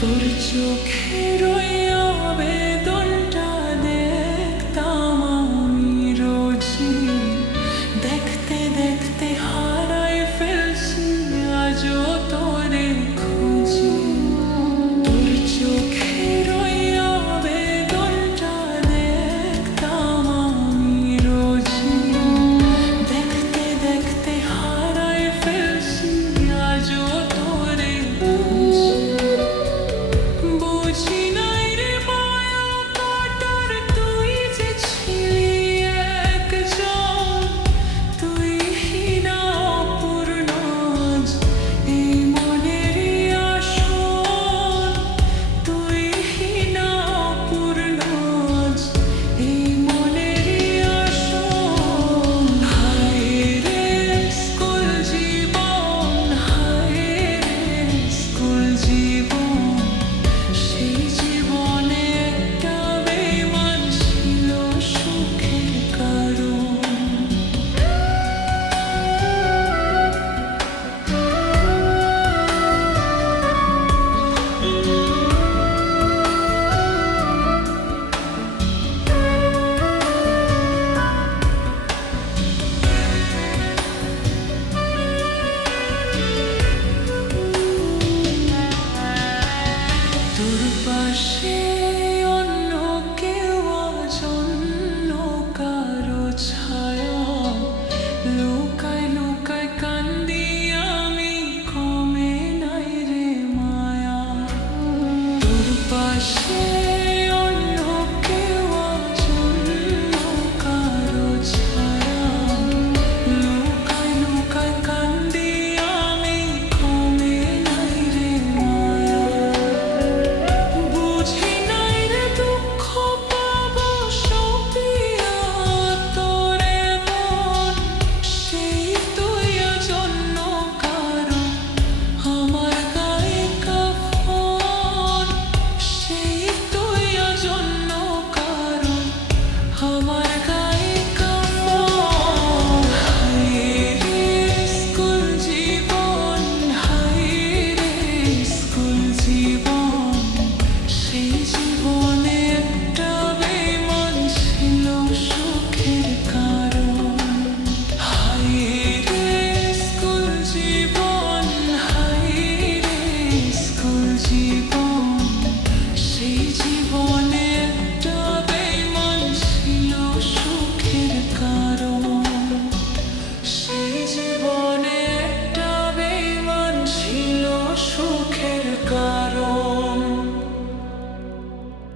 তোর চোখের ওই আবেদনটা দেখতাম আমি রোজই, দেখতে দেখতে হারাই ফেলছি আজও তোরে খুঁজি। তোর চোখের ওই আবেদনটা দেখতাম আমি রোজই, দেখতে দেখতে হারাই ফেলছি আজও তোরে খুঁজি। বুঝি নাই রে মায়া কাটার তুই যে ছিলি একজন, তুই হীনা অপূর্ণ আজ এই মনেরই আসন, তুই হীনা অপূর্ণ আজ এই মনেরই আসন। হায় রে স্কুল জীবন, হায় রে স্কুল জীবন, সেই জীবনে একটা বেঈমান ছিল সুখের কারণ। তোর পাশে অন্য কেউ আজ অন্য কারো ছায়া, লুকায় লুকায় কান্দি আমি, কমে নাই রে মায়া। তোর পাশে